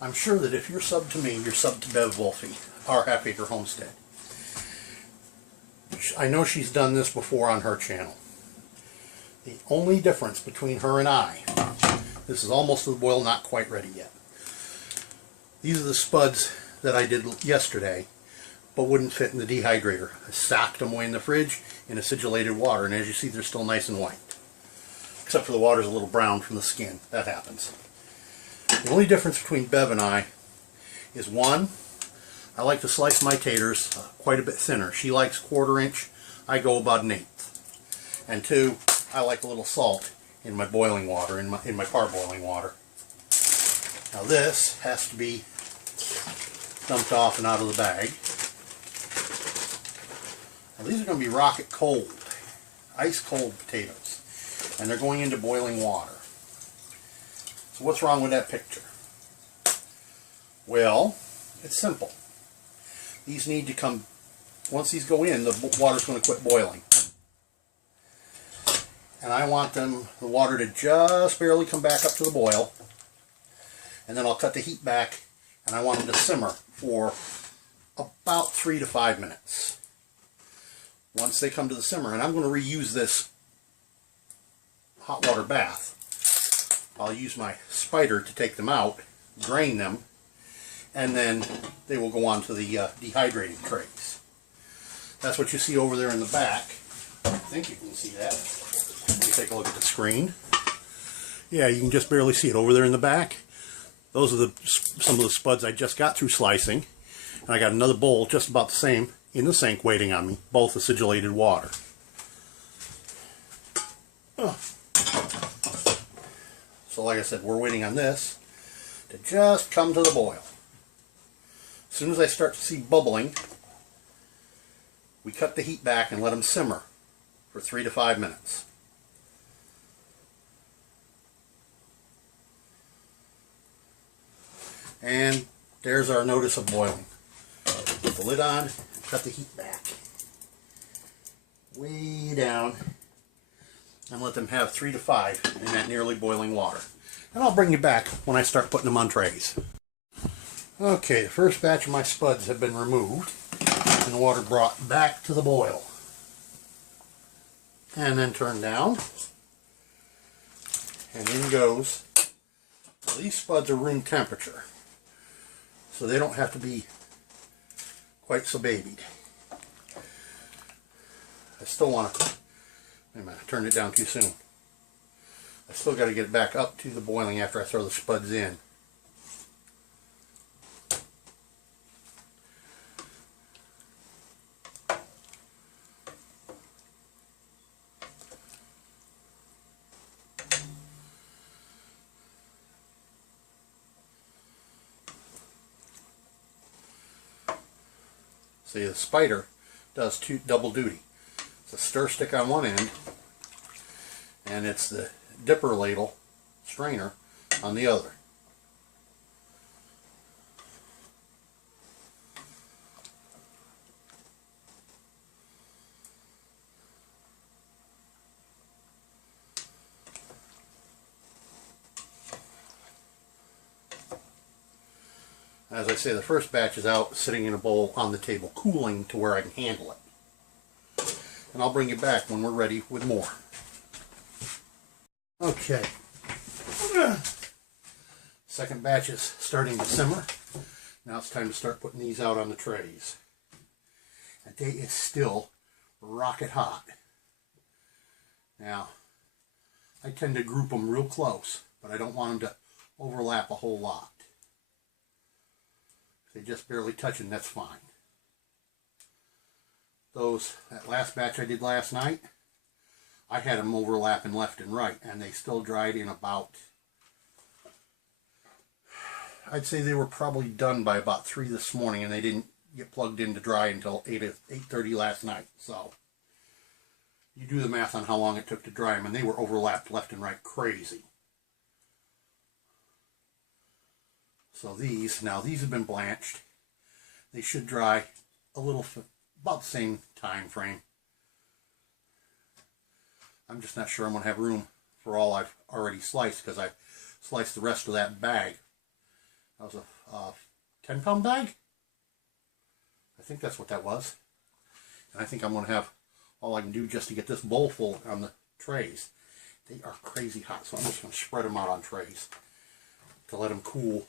I'm sure that if you're subbed to me, you're subbed to Bev Wolfe, our Half Acre Homestead. I know she's done this before on her channel. The only difference between her and I, this is almost to the boil, not quite ready yet. These are the spuds that I did yesterday, but wouldn't fit in the dehydrator. I socked them away in the fridge in acidulated water, and as you see, they're still nice and white. Except for the water's a little brown from the skin. That happens. The only difference between Bev and I is, one, I like to slice my taters quite a bit thinner. She likes 1/4 inch, I go about 1/8. And two, I like a little salt in my boiling water, in my parboiling water. Now this has to be dumped off and out of the bag. Now these are going to be rocket cold, ice cold potatoes, and they're going into boiling water. So what's wrong with that picture? Well, it's simple. These need to come, once these go in, the water's going to quit boiling. And I want the water to just barely come back up to the boil. And then I'll cut the heat back, and I want them to simmer for about 3 to 5 minutes. Once they come to the simmer, and I'm going to reuse this hot water bath, I'll use my spider to take them out, drain them, and then they will go on to the dehydrating trays. That's what you see over there in the back. I think you can see that. Let me take a look at the screen. Yeah, you can just barely see it over there in the back. Those are some of the spuds I just got through slicing. And I got another bowl just about the same in the sink waiting on me, both acidulated water. So like I said, we're waiting on this to just come to the boil. As soon as I start to see bubbling, we cut the heat back and let them simmer for 3 to 5 minutes. And there's our notice of boiling. Put the lid on, cut the heat back way down, and let them have 3 to 5 in that nearly boiling water. And I'll bring you back when I start putting them on trays. Okay, the first batch of my spuds have been removed and the water brought back to the boil. And then turned down. And in goes. Now, these spuds are room temperature, so they don't have to be quite so babied. I still want to, wait a minute, I turned it down too soon. I still got to get it back up to the boiling after I throw the spuds in. See, the spider does double duty. It's a stir stick on one end, and it's the dipper ladle strainer on the other. As I say, the first batch is out, sitting in a bowl on the table, cooling to where I can handle it. And I'll bring you back when we're ready with more. Okay. Second batch is starting to simmer. Now it's time to start putting these out on the trays. And they is still rocket hot. Now, I tend to group them real close, but I don't want them to overlap a whole lot. If they just barely touching, that's fine. That last batch I did last night, I had them overlapping left and right, and they still dried in about, I'd say they were probably done by about 3 this morning, and they didn't get plugged in to dry until 8:30 last night. So you do the math on how long it took to dry them, and they were overlapped left and right crazy. So these have been blanched. They should dry a little, about the same time frame. I'm just not sure I'm going to have room for all I've already sliced, because I've sliced the rest of that bag That was a 10-pound bag. I think that's what that was. And I think I'm going to have all I can do just to get this bowl full on the trays. They are crazy hot, so I'm just going to spread them out on trays to let them cool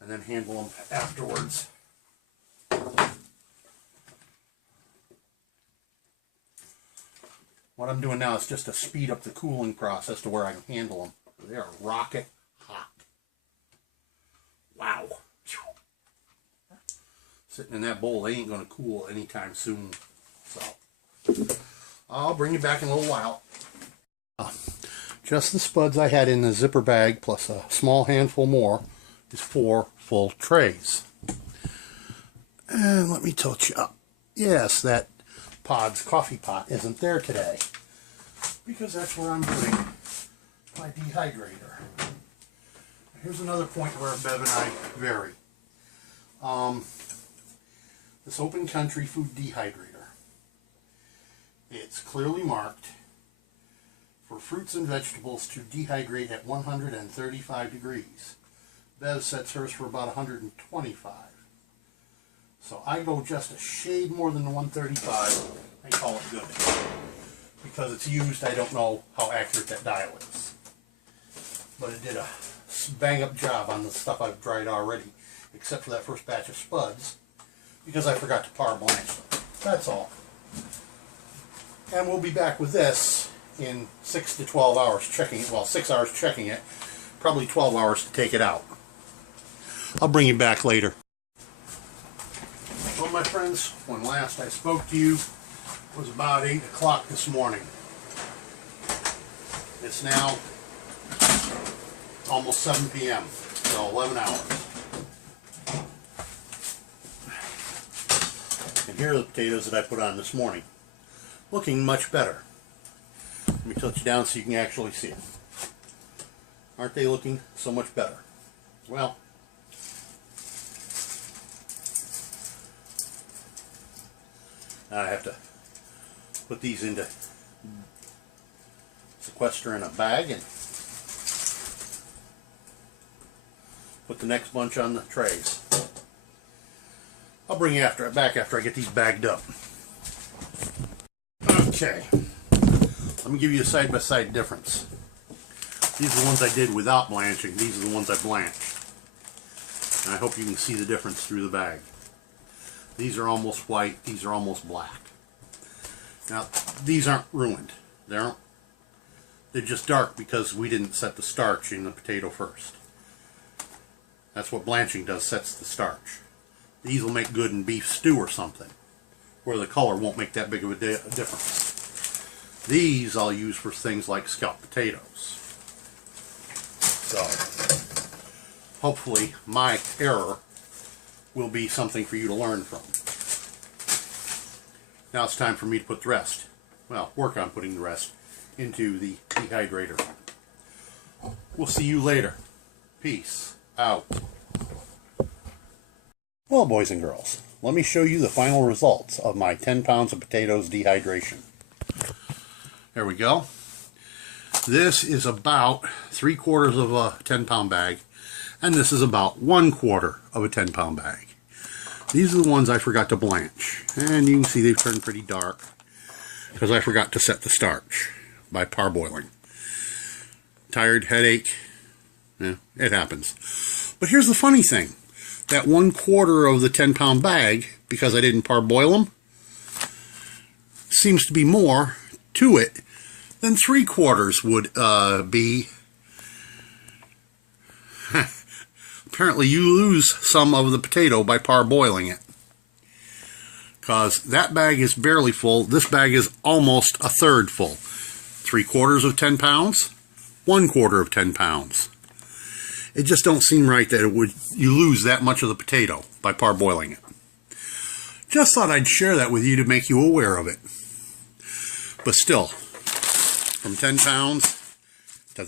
and then handle them afterwards. What I'm doing now is just to speed up the cooling process to where I can handle them. They are rocket hot. Wow. Sitting in that bowl, they ain't going to cool anytime soon. So, I'll bring you back in a little while. Just the spuds I had in the zipper bag, plus a small handful more, is 4 full trays. And let me tilt you up. Yes, that Pod's coffee pot isn't there today, because that's where I'm putting my dehydrator. Here's another point where Bev and I vary. This Open Country food dehydrator, it's clearly marked for fruits and vegetables to dehydrate at 135 degrees. Bev sets hers for about 125. So I go just a shade more than the 135 and call it good. Because it's used, I don't know how accurate that dial is. But it did a bang up job on the stuff I've dried already, except for that first batch of spuds, because I forgot to par blanch them. That's all. And we'll be back with this in 6 to 12 hours checking it. Well, 6 hours checking it, probably 12 hours to take it out. I'll bring you back later. Well, my friends, when last I spoke to you, it was about 8 o'clock this morning. It's now almost 7 p.m., so 11 hours. And here are the potatoes that I put on this morning. Looking much better. Let me tilt you down so you can actually see it. Aren't they looking so much better? Well, now I have to put these into sequester in a bag and put the next bunch on the trays. I'll bring you back after I get these bagged up. Okay, let me give you a side-by-side difference. These are the ones I did without blanching. These are the ones I blanched. And I hope you can see the difference through the bag. These are almost white. These are almost black. Now, these aren't ruined. They're just dark because we didn't set the starch in the potato first. That's what blanching does, sets the starch. These will make good in beef stew or something, where the color won't make that big of a difference. These I'll use for things like scalloped potatoes. So, hopefully my error will be something for you to learn from. Now it's time for me to put the rest, well, work on putting the rest into the dehydrator. We'll see you later. Peace out. Well, boys and girls, let me show you the final results of my 10 pounds of potatoes dehydration. There we go. This is about 3/4 of a 10-pound bag, and this is about 1/4 of a 10-pound bag. These are the ones I forgot to blanch, and you can see they've turned pretty dark because I forgot to set the starch by parboiling. Tired, headache, yeah, it happens. But here's the funny thing. That 1/4 of the 10-pound bag, because I didn't parboil them, seems to be more to it than 3/4 would be. Apparently you lose some of the potato by parboiling it, because that bag is barely full. This bag is almost a third full. 3/4 of 10 pounds, 1/4 of 10 pounds. It just don't seem right that you lose that much of the potato by parboiling it. Just thought I'd share that with you to make you aware of it. But still, from 10 pounds to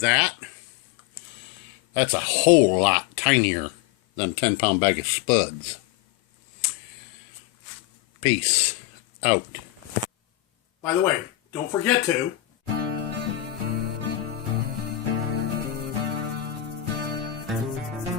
that's a whole lot tinier than a 10-pound bag of spuds. Peace out. By the way, don't forget to Bye.